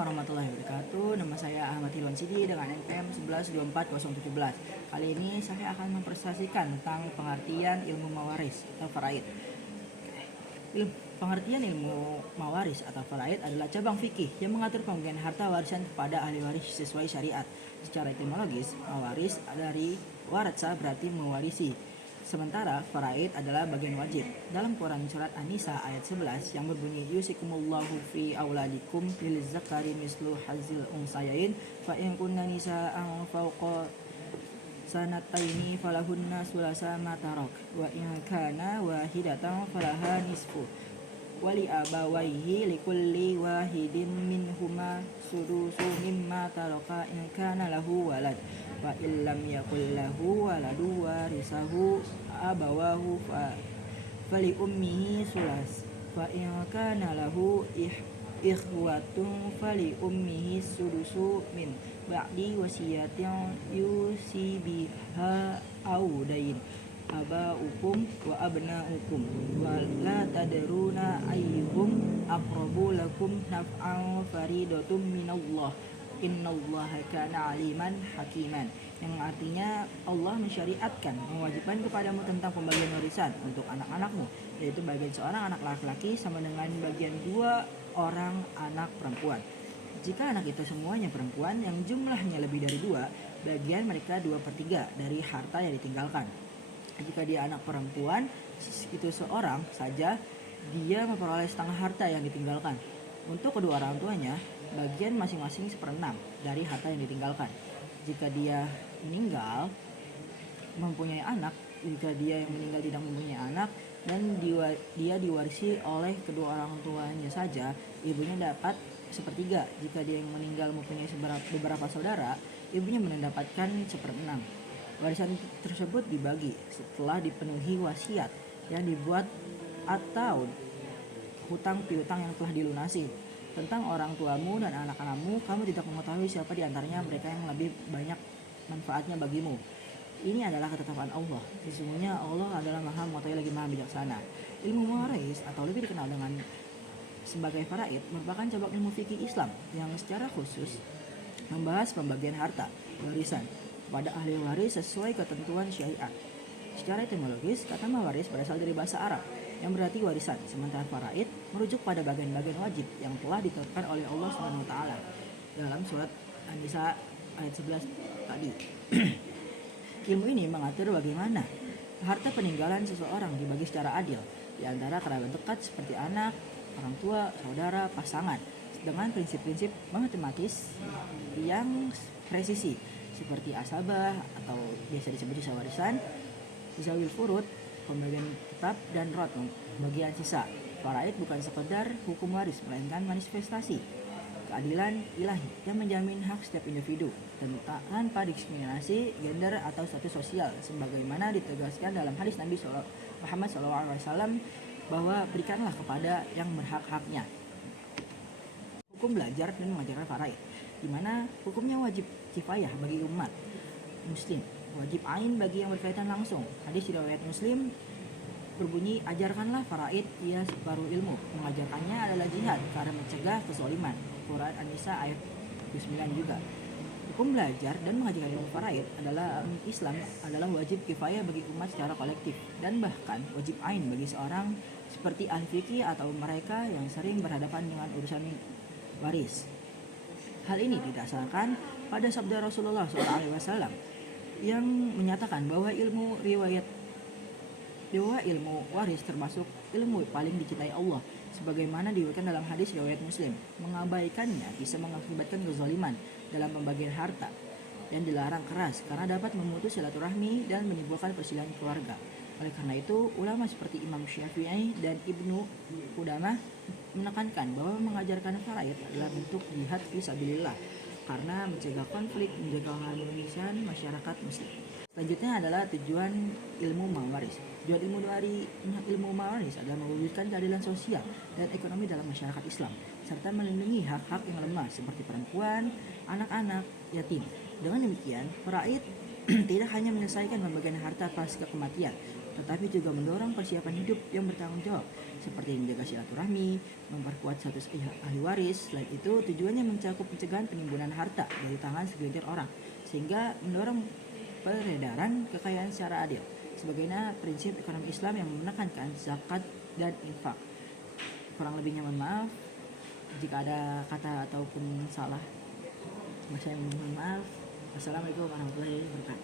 warahmatullahi wabarakatuh. Nama saya Ahmad Hilwan Sidi dengan NPM 1124.017. Kali ini saya akan mempresentasikan tentang pengertian ilmu mawaris atau faraid. Pengertian ilmu mawaris atau faraid adalah cabang fikih yang mengatur pembagian harta warisan kepada ahli waris sesuai syariat. Secara etimologis, mawaris dari waratsa berarti mewarisi. Sementara faraid adalah bagian wajib. Dalam Quran surat An-Nisa ayat 11 yang berbunyi yusikumullahu fi auladikum lil zakari mislu hazil unsayain fa in kunna nisa'an fawqa sanataini falahunna sulasa ma tarak wa in kana wahidatan falaha nisfu wali abawaihi likulli wahidin minhuma sudusu mimma taraka in kana lahu walad wa illam yakul lahu waladu warisahu abawahu fali ummihi sulas fa in kana lahu ikhwatun fali ummihi sudusu min ba'di wasiyatin yusi biha audain abaukum wa abnaukum wa la tadruna ayyuhum aqrabu lakum naf'an faridatum minallah innallaha kana aliman hakiman, yang artinya Allah mensyariatkan, mewajibkan kepadamu tentang pembagian warisan untuk anak-anakmu, yaitu bagian seorang anak laki-laki sama dengan bagian dua orang anak perempuan. Jika anak itu semuanya perempuan yang jumlahnya lebih dari dua, bagian mereka 2/3 dari harta yang ditinggalkan. Jika dia anak perempuan, itu seorang saja, dia memperoleh setengah harta yang ditinggalkan. Untuk kedua orang tuanya, bagian masing-masing 1/6 dari harta yang ditinggalkan. Jika dia meninggal mempunyai anak, jika dia yang meninggal tidak mempunyai anak dan dia diwarisi oleh kedua orang tuanya saja, ibunya dapat 1/3. Jika dia yang meninggal mempunyai beberapa saudara, ibunya mendapatkan 1/6. Warisan tersebut dibagi setelah dipenuhi wasiat yang dibuat atau hutang piutang yang telah dilunasi. Tentang orang tuamu dan anak-anakmu, kamu tidak mengetahui siapa di antaranya mereka yang lebih banyak manfaatnya bagimu. Ini adalah ketetapan Allah. Sesungguhnya Allah adalah Maha Mengetahui lagi Maha Bijaksana. Ilmu mawaris atau lebih dikenal dengan sebagai faraid merupakan cabang ilmu fikih Islam yang secara khusus membahas pembagian harta warisan kepada ahli waris sesuai ketentuan syariat. Secara etimologis, kata mawaris berasal dari bahasa Arab yang berarti warisan, sementara faraid merujuk pada bagian-bagian wajib yang telah ditetapkan oleh Allah SWT dalam surat An-Nisa ayat 11 tadi. Ilmu ini mengatur bagaimana harta peninggalan seseorang dibagi secara adil di antara kerabat dekat seperti anak, orang tua, saudara, pasangan, dengan prinsip-prinsip matematis yang presisi seperti asabah atau biasa disebut sisa warisan, zawil furud, pembagian tetap, dan rot, pembagian sisa. Faraid bukan sekedar hukum waris, melainkan manifestasi keadilan ilahi yang menjamin hak setiap individu tanpa diskriminasi gender atau status sosial, sebagaimana ditegaskan dalam hadis Nabi Muhammad SAW bahwa berikanlah kepada yang berhak-haknya. Hukum belajar dan mengajarkan faraid, di mana hukumnya wajib kifayah bagi umat muslim, wajib ain bagi yang berkaitan langsung. Hadis riwayat Muslim berbunyi, ajarkanlah faraid, ia separuh ilmu. Mengajarkannya adalah jihad karena mencegah kezaliman. Quran An-Nisa ayat 29 juga. Hukum belajar dan mengajarkan ilmu faraid adalah Islam adalah wajib kifayah bagi umat secara kolektif dan bahkan wajib ain bagi seorang seperti ahli fikih atau mereka yang sering berhadapan dengan urusan waris. Hal ini didasarkan pada sabda Rasulullah SAW yang menyatakan bahwa ilmu waris termasuk ilmu paling dicintai Allah, sebagaimana diriwayatkan dalam hadis riwayat Muslim. Mengabaikannya bisa mengakibatkan kezaliman dalam pembagian harta dan dilarang keras karena dapat memutus silaturahmi dan menimbulkan perselisihan keluarga. Oleh karena itu, ulama seperti Imam Syafi'i dan Ibnu Qudamah menekankan bahwa mengajarkan faraid adalah bentuk jihad fi sabilillah karena mencegah konflik, menjaga keharmonisan masyarakat muslim. Selanjutnya adalah tujuan ilmu mawaris. Tujuan ilmu mawaris adalah mewujudkan keadilan sosial dan ekonomi dalam masyarakat Islam, serta melindungi hak-hak yang lemah seperti perempuan, anak-anak, yatim. Dengan demikian, faraid tidak hanya menyelesaikan pembagian harta pasca kematian, tetapi juga mendorong persiapan hidup yang bertanggung jawab, seperti menjaga silaturahmi, memperkuat status ahli waris. Selain itu, tujuannya mencakup pencegahan penimbunan harta dari tangan segelintir orang, sehingga mendorong peredaran kekayaan secara adil. Sebagaimana prinsip ekonomi Islam yang menekankan zakat dan infak. Kurang lebihnya mohon maaf jika ada kata ataupun salah. Saya mohon maaf. Wassalamualaikum warahmatullahi wabarakatuh.